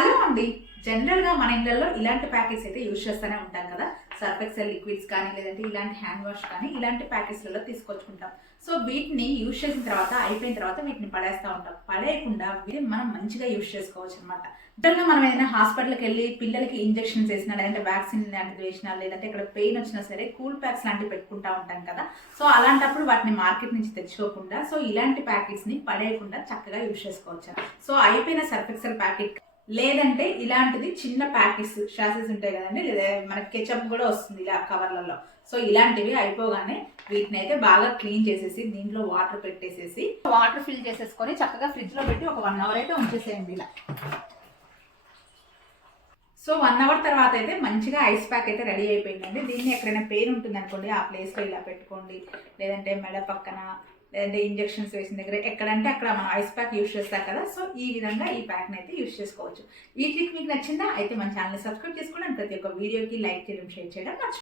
Hello అండి. జనరల్గా మన ఇళ్ళల్లో ఇలాంటి ప్యాకెట్స్ అయితే యూజ్ చేస్తూనే ఉంటాం కదా. సర్ఫ్ ఎక్సెల్ లిక్విడ్స్ కానీ లేదంటే ఇలాంటి హ్యాండ్ వాష్ కానీ ఇలాంటి ప్యాకెట్స్లలో తీసుకొచ్చుకుంటాం. సో వీటిని యూజ్ చేసిన తర్వాత అయిపోయిన తర్వాత వీటిని పడేస్తూ ఉంటాం. పడేయకుండా వీటిని మనం మంచిగా యూజ్ చేసుకోవచ్చు అనమాట జనరల్గా మనం ఏదైనా హాస్పిటల్కి వెళ్ళి పిల్లలకి ఇంజెక్షన్స్ వేసినా లేదంటే వ్యాక్సిన్ లాంటిది వేసినా లేదంటే ఇక్కడ పెయిన్ వచ్చినా సరే కూల్ ప్యాక్స్ లాంటివి పెట్టుకుంటా ఉంటాం కదా. సో అలాంటప్పుడు వాటిని మార్కెట్ నుంచి తెచ్చుకోకుండా సో ఇలాంటి ప్యాకెట్స్ని పడేయకుండా చక్కగా యూజ్ చేసుకోవచ్చు. సో అయిపోయిన సర్ఫ్ ఎక్సెల్ ప్యాకెట్ లేదంటే ఇలాంటిది చిన్న ప్యాకెట్స్ షాసెస్ ఉంటాయి కదండి లేదా మనకి కెచప్ కూడా వస్తుంది ఇలా కవర్లలో. సో ఇలాంటివి అయిపోగానే వీటిని అయితే బాగా క్లీన్ చేసేసి దీంట్లో వాటర్ పెట్టేసేసి వాటర్ ఫిల్ చేసేసుకొని చక్కగా ఫ్రిడ్జ్లో పెట్టి ఒక వన్ అవర్ అయితే ఉంచేసేయండి ఇలా. సో వన్ అవర్ తర్వాత అయితే మంచిగా ఐస్ ప్యాక్ అయితే రెడీ అయిపోయిందండి. దీన్ని ఎక్కడైనా పెయిన్ ఉంటుంది అనుకోండి ఆ ప్లేస్లో ఇలా పెట్టుకోండి. లేదంటే మెడ పక్కన లేదంటే ఇంజెక్షన్స్ వేసిన దగ్గర ఎక్కడంటే అక్కడ మనం ఐస్ ప్యాక్ యూస్ చేస్తాం కదా సో ఈ విధంగా ఈ ప్యాక్ని అయితే యూస్ చేసుకోవచ్చు. ఈ ట్రిక్ మీకు నచ్చిందా? అయితే మన ఛానల్ని సబ్స్క్రైబ్ చేసుకోండి ప్రతి ఒక్క వీడియోకి లైక్ చేయడం షేర్ చేయడం మర్చిపోకండి